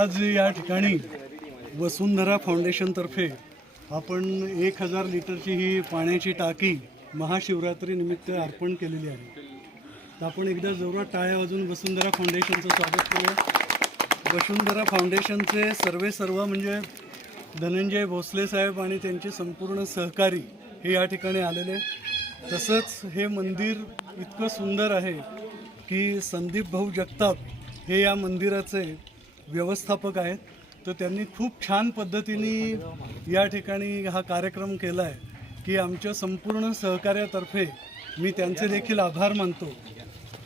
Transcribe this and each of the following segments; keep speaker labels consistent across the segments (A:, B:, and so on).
A: आज या ठिकाणी वसुंधरा फाउंडेशनतर्फे आपण एक हजार लिटरची ही पाण्याची टाकी महाशिवरात्रीनिमित्त अर्पण केलेली आहे. तर आपण एकदा जोरात टाळ्या वाजून वसुंधरा फाउंडेशनचं स्वागत करूया. वसुंधरा फाउंडेशनचे सर्वे सर्व म्हणजे धनंजय भोसले साहेब आणि त्यांचे संपूर्ण सहकारी हे या ठिकाणी आलेले तसंच हे मंदिर इतकं सुंदर आहे की संदीप भाऊ जगताप हे या मंदिराचे व्यवस्थापक आहेत. तर त्यांनी खूप छान पद्धतीने या ठिकाणी हा कार्यक्रम केला आहे की आमच्या संपूर्ण सहकार्यातर्फे मी त्यांचे देखील आभार मानतो.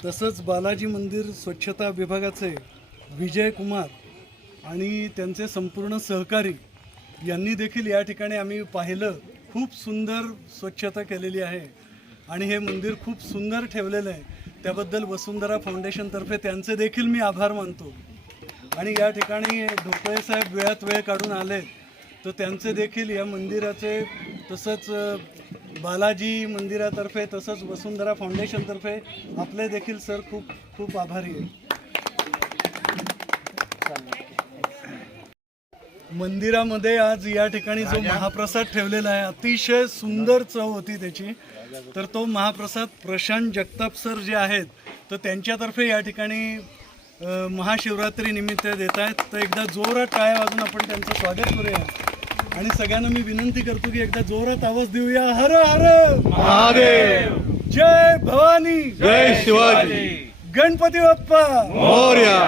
A: तसंच बालाजी मंदिर स्वच्छता विभागाचे विजय कुमार आणि त्यांचे संपूर्ण सहकारी यांनी देखील या ठिकाणी आम्ही पाहिलं. खूप सुंदर स्वच्छता केलेली आहे आणि हे मंदिर खूप सुंदर ठेवलेलं आहे. त्याबद्दल वसुंधरा फाउंडेशनतर्फे त्यांचे देखील मी आभार मानतो. आणि या ठिकाणी ढोकळे साहेब वेळात वेळ काढून आले तर त्यांचे देखील या मंदिराचे तसंच बालाजी मंदिरातर्फे तसंच वसुंधरा फाउंडेशनतर्फे आपले देखील सर खूप खूप आभारी आहे मंदिरामध्ये आज या ठिकाणी जो महाप्रसाद ठेवलेला आहे अतिशय सुंदर चव होती त्याची. तर तो महाप्रसाद प्रशांत जगताप सर जे आहेत तर त्यांच्यातर्फे या ठिकाणी अ, महाशिवरात्री निमित्त देत आहेत. तर एकदा जोरात टाळ्या वाजून आपण त्यांचं स्वागत करूया. आणि सगळ्यांना मी विनंती करतो की एकदा जोरात आवाज देऊया. हर हर!
B: महादेव!
A: जय भवानी!
B: जय शिवाजी!
A: गणपती बाप्पा!
B: मोर्या!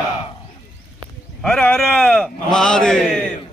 C: हर हर!
B: महादेव!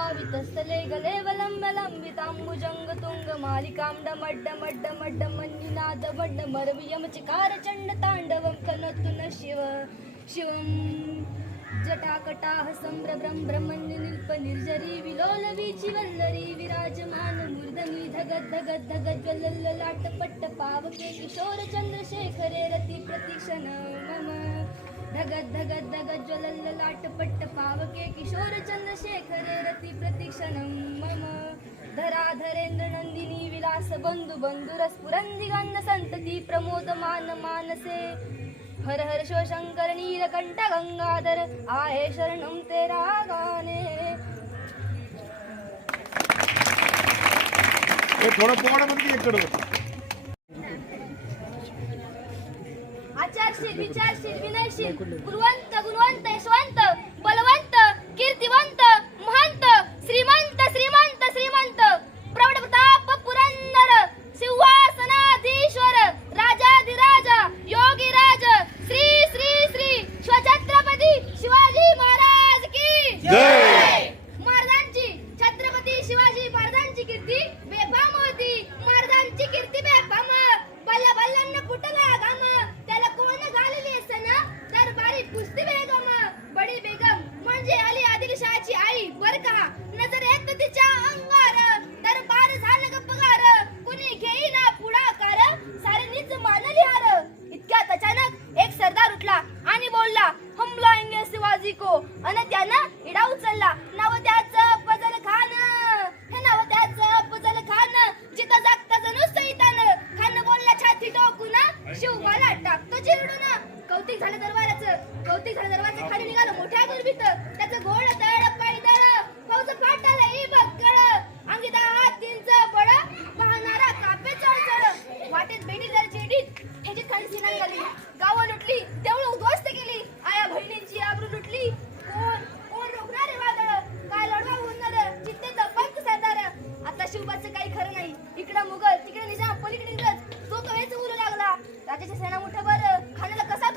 D: भावितस्थले गले वलम्बलम्बिताम्बुजङ्गतुङ्ग मालिकाम्डमड्डमड्डमड्डमन्निनादमड्डमरवियमचिकारचण्डताण्डवं कनत्तु न शिव शिवं जटाकटाः सम्भ्रभ्रम्भ्रमन्निनिल्पनिर्जरी विलोलवीचिवल्लरी विराजमानमूर्धनिधगद्धगद्धगज्वल्ललाटपट्टपावके किशोरचन्द्रशेखरे रतिप्रतिक्षण मम। धगत धगत धगत ज्वलल्ल लाट पट्ट पावके किशोर चंद्रशेखरे रती प्रतीक्षणं मम धरा धरेंद्र नंदिनी विलास बंधु बंधुरस्फुरंदी गंध संतती प्रमोद मान मानसे। हर हर शिवशंकर नीलकंठ गंगाधर आहे शरणं ते
B: रागाने थोडं पोवाडा मध्ये एक कडवं
D: आचारशील विचारशील विनयशील गुरुवंत गुणवंत यशवंत बलवंत कीर्तिवंत. બાજી કો અને ત્યાંના હીરા ઉછલ્લા राणीच्या पलीकडे तो तो हेच लागला. राजाची सेना मुठभर खाण्याला कसा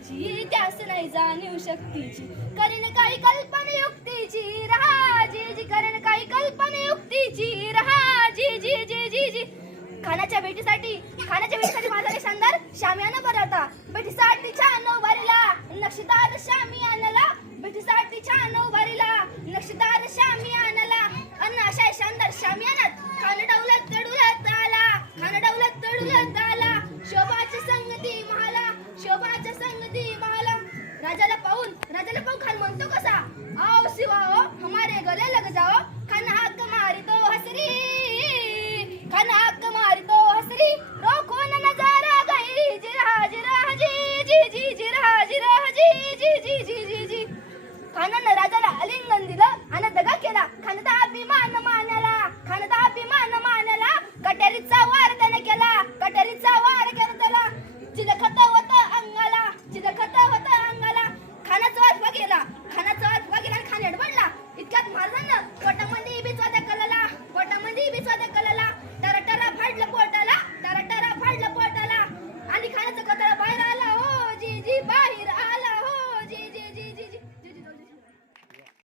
D: शक्तीची त्यास नाही जाणीव शक्तीची. करीन काही कल्पना युक्तीची रहा जी जी. करीन काही कल्पना युक्तीची रहा जी जी जी जी जी. खाण्याच्या भेटीसाठी खानाच्या भेटीसाठी माझा शानदार शामियाना भरवता भेटीसाठी छान उभारीला नक्षीदार श्यामियानला भेटीसाठी छान उभारीला